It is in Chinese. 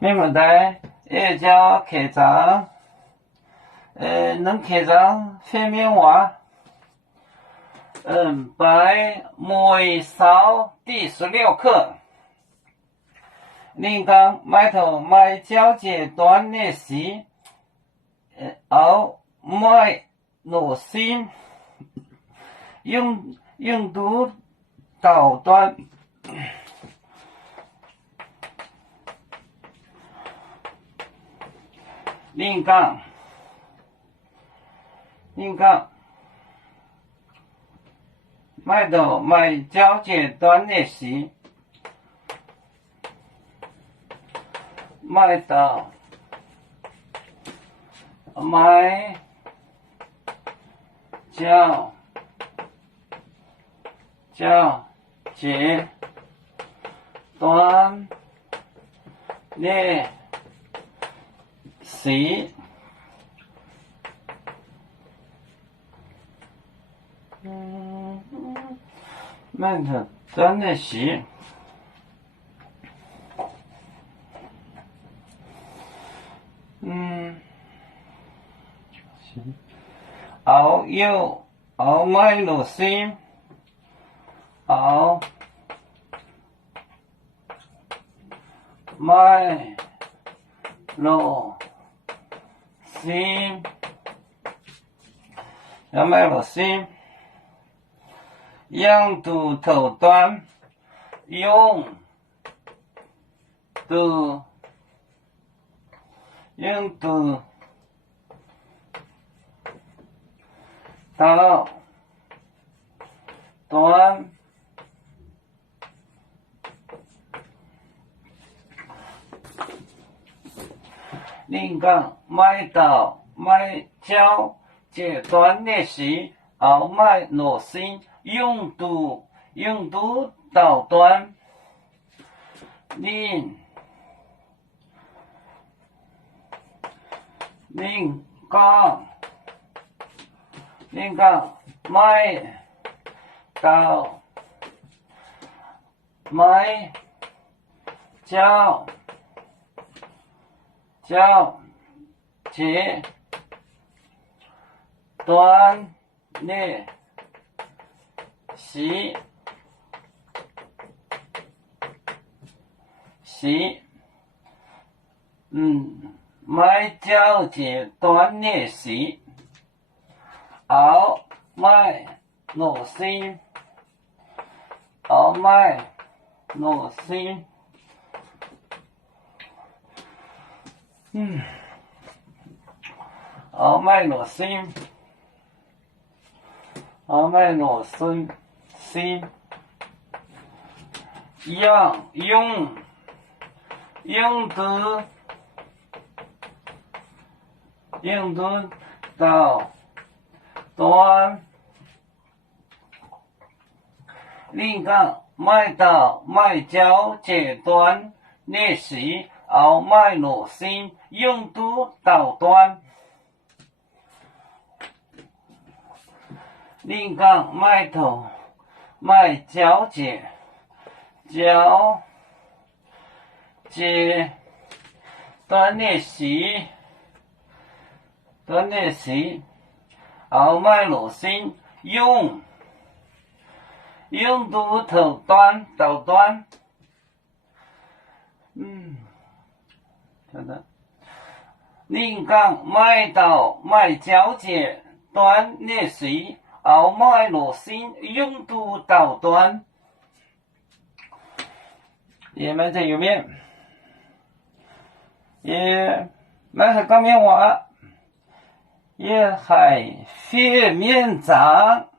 咩问题？一叫开张，能开张方面话，拜每扫第16课。你讲埋头埋交阶段的事，后埋耐心，用读导段。你讲，埋头埋交阶段的事，埋头埋交阶段的事，埋头段的事。后埋耐心，后埋耐心，要埋耐心，用读头段，用读导段，你讲埋头埋交阶段的事，后埋耐心，用读导段。你讲埋头埋交阶段的事，埋交阶段的事，后埋耐心，后埋耐心，后埋耐心，后埋耐心，用读导段。你讲埋头埋交阶段的事，后埋耐心，用读导段。你讲埋头埋交阶段的事，后埋耐心，用读头段导段。你讲埋头埋交阶段的事，后埋耐心，用读导段。也埋在右面，也埋在刚面话，也还反面长。